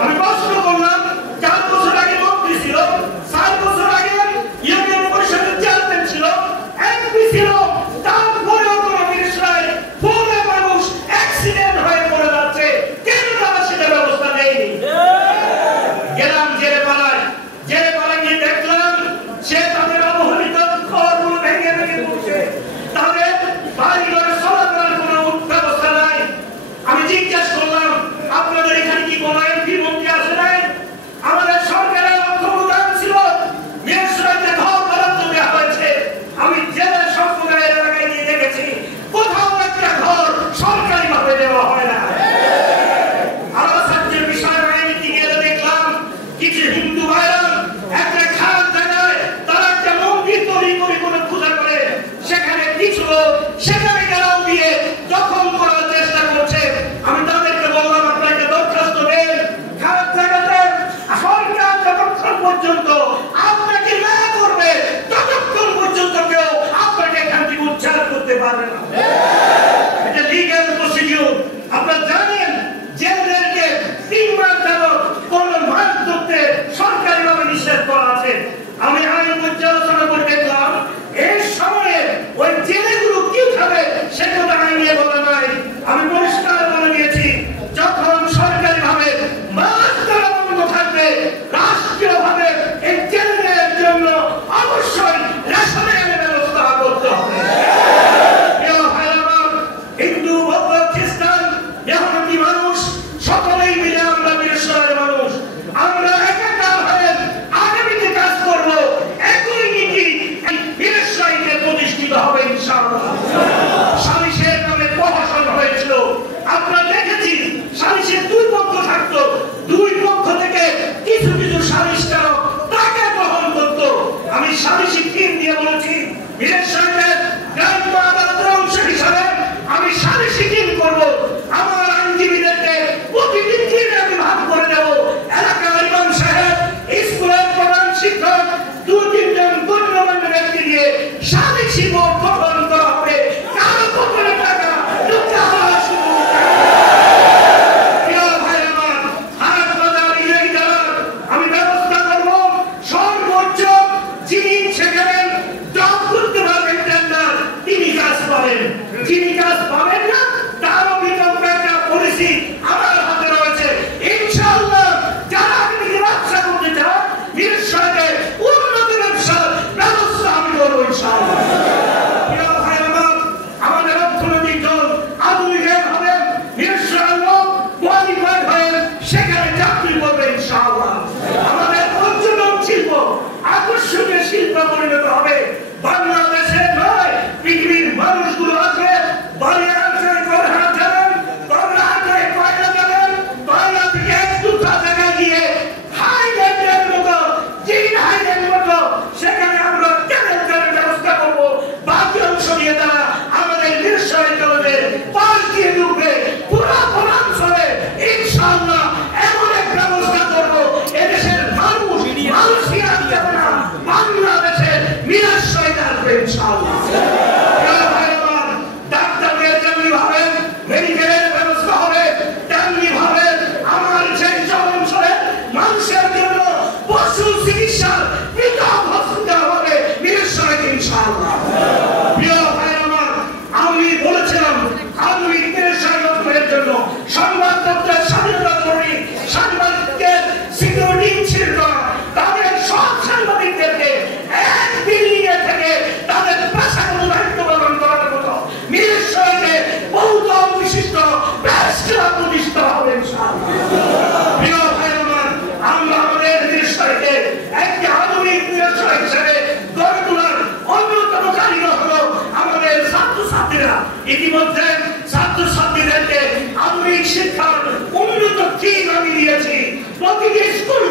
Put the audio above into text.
আমি প্রশ্ন করলাম 4 বছর আগে মন্ত্রী ছিল, 7 বছর আগে ইউনিয়ন পরিষদের চেয়ারম্যান ছিল, এমপি ছিল, তারপরেও কোনো মিনিস্ট্রায় পুরো মানুষ অ্যাক্সিডেন্ট হয়ে পড়ে যাচ্ছে, কেন তারা সেটা ব্যবস্থা নেয়নি? গেলাম জেলে পাড়ায় গিয়ে দেখলাম সে তাদের অবহেলিত ঘরগুলো ভেঙে পড়ছে, তাদের বাড়িঘরে চলাফেরার কোনো ব্যবস্থা নাই। আমি জিজ্ঞেস করলাম আপনাদের এখানে কি কোনো এমপি মন্ত্রী আসে নাই? আমাদের সরকারের অনুদান ছিল, মিনিস্ট্রাইতে ঘর বরাদ্দ দেওয়া হয়েছে। আমি জেলার সম্প্রদায়ের এলাকায় গিয়ে দেখেছি কোথাও একটা ঘর সরকারি ভাবে দেওয়া হয় না। আরো সাহায্যের বিষয় রাজনীতি গিয়ে দেখলাম কিছু হিন্দু ভাইরা একটা খারাপ জায়গায় তারা একটা মন্দির তৈরি করে পূজা করে, সেখানে কিছু লোক সেখানে গেলাও দিয়ে দখল করার চেষ্টা করছে। আমি তাদেরকে বললাম আপনাকে দরখাস্ত দেন, খারাপ জায়গাতে সরকার যতক্ষণ পর্যন্ত আপনাকে না করবে ততক্ষণ পর্যন্ত কেউ আপনাকে এখান থেকে উচ্ছেদ করতে পারবে না। এটা লিগ্যাল প্রসিডিউর। আপনারা জানেন জেলদেরকে 3 মাস যাবত কোন মাছ ধরতে সরকারিভাবে নিষেধ করা আছে। আমি আইন পর্যালোচনা করে দেখলাম এই সময়ে ওই জেলেগুলো কি খাবে সে কথা আইনে বলা নাই। আমি পরিষ্কার বলে দিয়েছি যখন সরকারিভাবে মাছ ধরা বন্ধ থাকবে, রাষ্ট্রীয়ভাবে এই জেলের জন্য অবশ্যই রেশনের ব্যবস্থা করতে হবে। হিন্দু, বৌদ্ধ, খ্রিস্টান, ইহুদি মানুষ সকলেই মিলে আমরা বিশ্বয়ের মানুষ। আমরা একাকার হয়ে আগামীতে কাজ করব, একই নীতি বিশ্বয়ে প্রতিষ্ঠিত হবে ইনশাআল্লাহ। সালিশের নামে প্রহসন হয়েছিল, আপনারা দেখেছি সালিশের 2 পক্ষ থাকতো, 2 পক্ষ থেকে কিছু সালিশকারক টাকা গ্রহণ করত। আমি সালিশি টিম দিয়ে বলেছি বিশ্বয়ের গ্রাম্য আদালতের অংশ হিসাবে আমি সালিশি টিম করব। আমার আইনজীবীদেরকে প্রতিদিন আমি ভাগ করে দেব। এলাকার ইমাম সাহেব, স্কুলের প্রধান শিক্ষক, 2-3 জন গণ্যমান্য ব্যক্তি দিয়ে সালিশি বোর্ড গঠন করা হবে। কারো পকেটে টাকা ঢুকতে হওয়া শুরু আমি ব্যবস্থা করব। সর্বোচ্চ যিনি সেখানে জব করতে পারবেন টেন্ডার তিনি কাজ পাবেন, যিনি কাজ পাবেন না তারও বিকল্প একটা পলিসি আমার হাতে রয়েছে। ইনশাআল্লাহ যারা আপনি ব্যবসা করতে চান বিশ্বয়ে উন্নত ব্যবসার ব্যবস্থা আমি করব ইনশাআল্লাহ। আমাদের অর্থনৈতিক দল আধুনিক হবে, ইনশাআল্লাহ কোয়ালিফাইড হয়ে সেখানে চাকরি করবে ইনশাআল্লাহ। আমাদের পর্যটন শিল্প আকর্ষণীয় শিল্প পরিণত হবে। বাংলাদেশে নয় পৃথিবীর মানুষগুলো আছে, বাড়িয়া আছে, করহা যাবেন, করহা আছে, কয়লা যাবেন, কয়লা থেকে 2টা জায়গায় গিয়ে হাইল্যান্ডের মতো, জিন হাইল্যান্ড মতো সেখানে আমরা চ্যানেল ব্যবস্থা করব। বাকি অংশ নিয়ে তারা আমাদের বিশ্বয়ে কলেজে পাশ দিয়ে ঢুকবে। পুরো বনাঞ্চলে ইনশাআল্লাহ এমন এক ব্যবস্থা করব এদেশের মানুষই আসবে না, বাংলাদেশের বিশ্বয়ে আসবে ইনশাআল্লাহ। ডাক্তারদের যেমনি ভাবে মেডিকেলের ব্যবস্থা হবে, তেমনি ভাবে আমার সেই অঞ্চলে মানুষের জন্য পশু চিকিৎসার পৃথক হসপিটাল হবে বিশ্বয়ে ইনশাআল্লাহ। প্রিয় ভাই আমার, আমি বলেছিলাম আমি দেশের জন্য সংবাদপত্রের স্বাধীনতা করি, সাংবাদিকদের সিকিউরিটি ছিল তাদের সব সাংবাদিকদেরকে এক বিল্ডিংয়ে থেকে তাদের পেশাগত দায়িত্ব পালন করার মতো বিশ্বয়ে বহুত বিশিষ্ট ব্যবস্থা প্রতিষ্ঠা হবে ইনশাআল্লাহ। প্রিয় ভাই আমার, আমরা আমাদের বিশ্বয়ে একটি আধুনিক বিশ্বয় হিসেবে গড়ে তোলার অন্যতম কারিগর হলো আমাদের ছাত্রছাত্রীরা। ইতিমধ্যে ছাত্রছাত্রীদেরকে আধুনিক শিক্ষার উন্নত থিম আমি দিয়েছি। প্রতিটি স্কুল